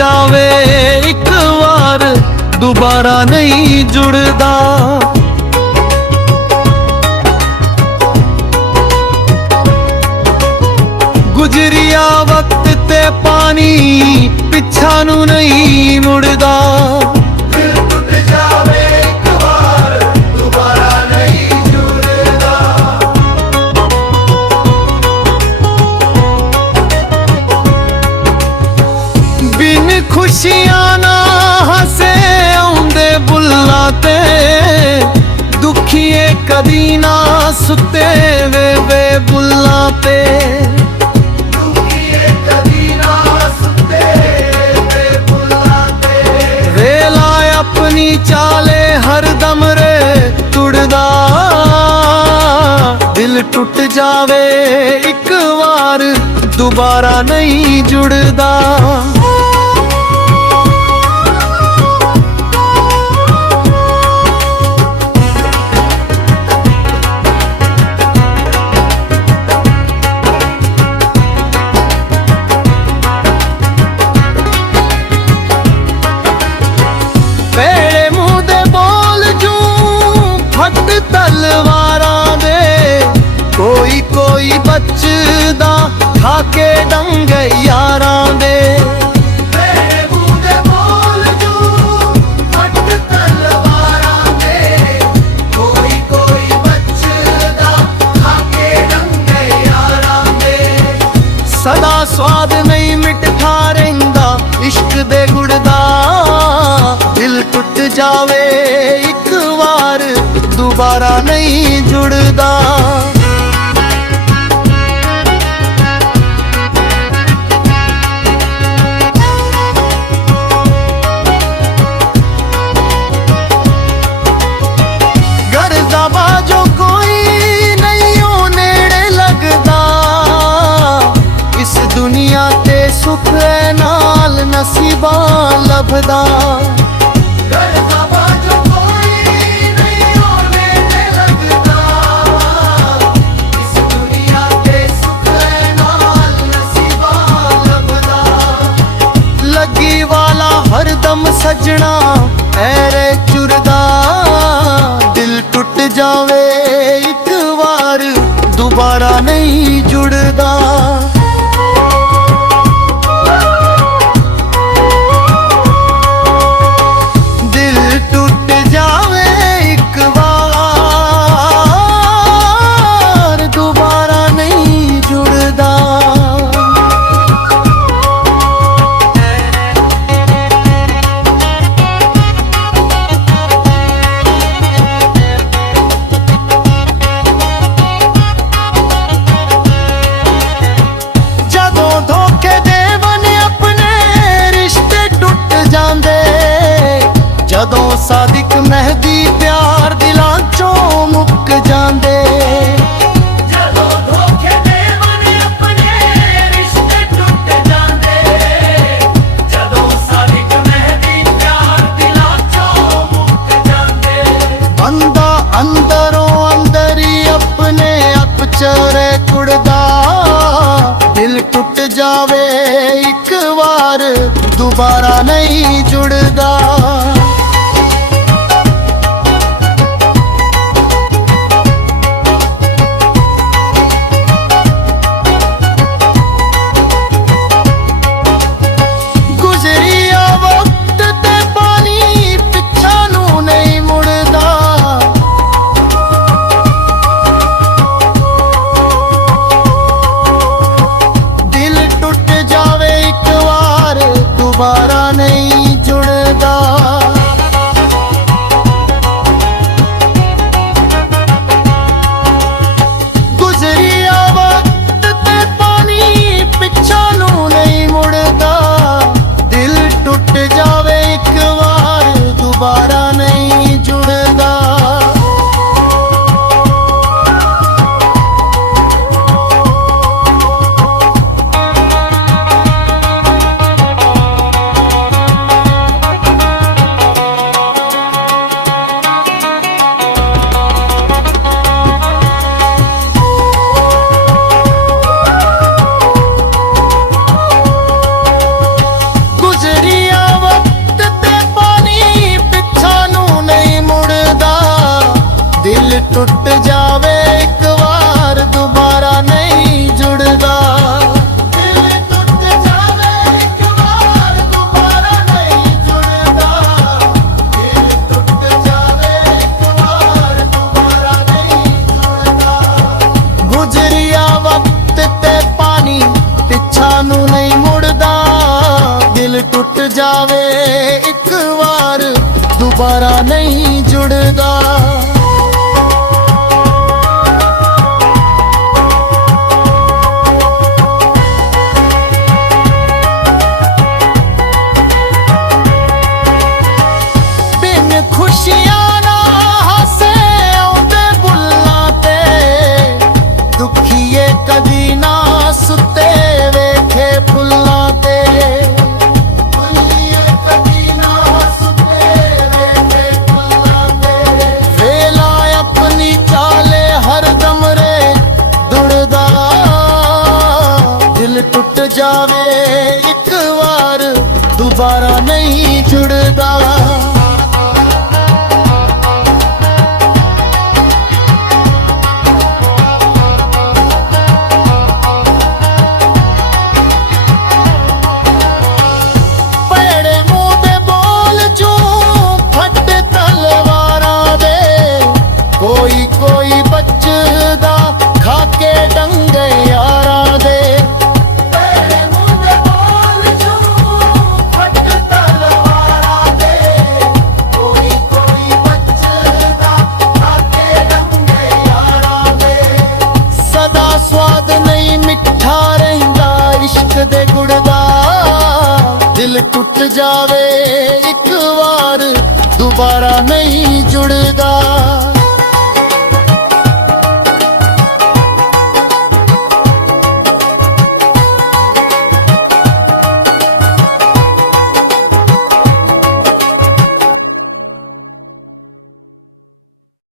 ਜਾਵੇ ਇੱਕ ਵਾਰ ਦੁਬਾਰਾ ਨਹੀਂ ਜੁੜਦਾ। ਗੁਜ਼ਰਿਆ ਵਕਤ ਤੇ ਪਾਣੀ ਪਿੱਛਾ ਨੂੰ ਨਹੀਂ ਮੁੜਦਾ। ਦਿਲ ਟੁੱਟ ਜਾਵੇ ਇੱਕ ਵਾਰ ਦੁਬਾਰਾ ਨਹੀਂ ਜੁੜਦਾ। ਬਿਨ ਖੁਸ਼ੀਆਂ ਨਾ ਹੱਸੇ ਆਉਂਦੇ ਬੁੱਲਾਂ ਤੇ, ਦੁਖੀਏ ਕਦੀ ਨਾ ਸੁੱਤੇ ਵੇ ਬੁੱਲਾਂ ਤੇ। ਦੁਖੀਏ ਕਦੀ ਨਾ ਸੁੱਤੇ ਵੇ ਬੁੱਲਾਂ ਤੇ। ਵੇਲਾ ਆਪਣੀ ਚਾਲੇ ਹਰਦਮ ਰੇ ਤੁੜਦਾ। ਦਿਲ ਟੁੱਟ ਜਾਵੇ ਇੱਕ ਵਾਰ ਦੁਬਾਰਾ ਨਹੀਂ ਜੁੜਦਾ। ਤਲਵਾਰਾਂ ਦੇ ਕੋਈ ਬਚਦਾ ਖਾ ਕੇ ਡੰਗ ਯਾਰਾਂ ਦੇ। ਮੇਰੇ ਮੂੰਹ ਦੇ ਬੋਲ ਜੂ ਫੱਟ ਤਲਵਾਰਾਂ ਦੇ, ਕੋਈ ਬਚਦਾ ਖਾ ਕੇ ਡੰਗ ਯਾਰਾਂ ਦੇ। ਸਦਾ ਸਵਾਦ ਨਹੀਂ ਮਿੱਠਾ ਰਹਿੰਦਾ ਇਸ਼ਕ ਦੇ ਗੁੜ ਦਾ। ਦਿਲ ਟੁੱਟ ਜਾਵੇ ਇੱਕ ਵਾਰ ਦੁਬਾਰਾ ਨਹੀਂ ਜੁੜਦਾ। ਗਰਜ਼ਾ ਬਾਝੋਂ ਕੋਈ ਨਹੀਂ ਉਹ ਨੇੜੇ ਲੱਗਦਾ। ਇਸ ਦੁਨੀਆ ਤੇ ਸੁੱਖ ਨਾਲ ਨਸੀਬਾਂ ਲੱਭਦਾ। ਹਰਦਮ ਸਜਣਾ ਐਰੇ ਚੁਰਦਾ। ਦਿਲ ਟੁੱਟ ਜਾਵੇ ਇੱਕ ਵਾਰ ਦੁਬਾਰਾ ਨਹੀਂ ਜੁੜਦਾ। ਦਿਲ ਟੁੱਟ ਜਾਵੇ ਇੱਕ ਵਾਰ ਦੁਬਾਰਾ ਨਹੀਂ ਜੁੜਦਾ। ਜਦੋਂ ਸਾਦਿਕ ਮਹਿਦੀ ਪਿਆਰ ਦਿਲਾਂ ਚੋਂ ਮੁੱਕ ਜਾਂਦੇ। ਜਦੋਂ ਧੋਖੇ ਦੇ ਮਨ ਆਪਣੇ ਰਿਸ਼ਤੇ ਟੁੱਟ ਜਾਂਦੇ। ਜਦੋਂ ਸਾਦਿਕ ਮਹਿਦੀ ਪਿਆਰ ਦਿਲਾਂ ਚੋਂ ਮੁੱਕ ਜਾਂਦੇ। ਬੰਦਾ ਅੰਦਰੋਂ ਅੰਦਰ ਹੀ ਆਪਣੇ ਆਪ ਚਰੇ ਕੁੜਦਾ। ਦਿਲ ਟੁੱਟ ਜਾਵੇ ਇੱਕ ਵਾਰ ਦੁਬਾਰਾ ਨਹੀਂ ਜੁੜਦਾ। ਦੁਬਾਰਾ ਨਹੀਂ ਜੁੜ ਟੁੱਟ ਜਾਵੇ ਇੱਕ ਵਾਰ ਦੁਬਾਰਾ ਨਹੀਂ ਜੁੜਦਾ ਦਿਲ ਟੁੱਟ ਜਾਵੇ ਇੱਕ ਵਾਰ ਦੁਬਾਰਾ ਨਹੀਂ ਜੁੜਦਾ ਦਿਲ ਟੁੱਟ ਜਾਵੇ ਇੱਕ ਵਾਰ ਦੁਬਾਰਾ ਨਹੀਂ ਜੁੜਦਾ ਗੁਜ਼ਰਿਆ ਵਕਤ ਤੇ ਪਾਣੀ ਪਿੱਛਾ ਨੂੰ ਨਹੀਂ ਮੁੜਦਾ ਦਿਲ ਟੁੱਟ ਜਾਵੇ ਇੱਕ ਵਾਰ ਦੁਬਾਰਾ ਨਹੀਂ ਜੁੜਦਾ ਬਿਨ ਖੁਸ਼ੀਆਂ ਨਾ ਹਾਸੇ ਆਉਂਦੇ ਬੁੱਲਾਂ ਤੇ ਦੁਖੀਏ ਕਦੀ ਨਾ ਸੁੱਤੇ ਵੇਖੇ ਫੁੱਲਾਂ ਤੇ ਦੁਖੀਏ ਕਦੀ ਨਾ ਸੁੱਤੇ ਵੇਖੇ ਫੁੱਲਾਂ ਤੇ ਵੇਲਾ ਆਪਣੀ ਚਾਲੇ ਹਰਦਮ ਰੇ ਦੁੜਦਾ ਦਿਲ ਟੁੱਟ ਜਾਵੇ ਇੱਕ ਵਾਰ ਦੁਬਾਰਾ ਨਹੀਂ ਜੁੜਦਾ ਭੈੜੇ ਮੂੰਹ ਦੇ ਬੋਲ ਚੋਂ ਫੱਟ ਤਲਵਾਰਾਂ ਦੇ ਕੋਈ ਕੋਈ ਬਚਦਾ ਖਾ ਕੇ ਡੰਗੇ ਯਾਰਾਂ ਦੇ ਭੈੜੇ ਮੂੰਹ ਦੇ ਬੋਲ ਚੋਂ ਫੱਟ ਤਲਵਾਰਾਂ ਦੇ ਕੋਈ ਕੋਈ ਬਚਦਾ ਖਾ ਕੇ ਡੰਗੇ ਯਾਰਾਂ ਦੇ ਸਦਾ ਸਵਾਦ ਨਹੀਂ ਮਿੱਠਾ ਰਹਿੰਦਾ ਇਸ਼ਕ ਦੇ ਗੁੜ ਦਾ ਦਿਲ ਟੁੱਟ ਜਾਵੇ ਇੱਕ ਵਾਰ ਦੁਬਾਰਾ ਨਹੀਂ ਜੁੜਦਾ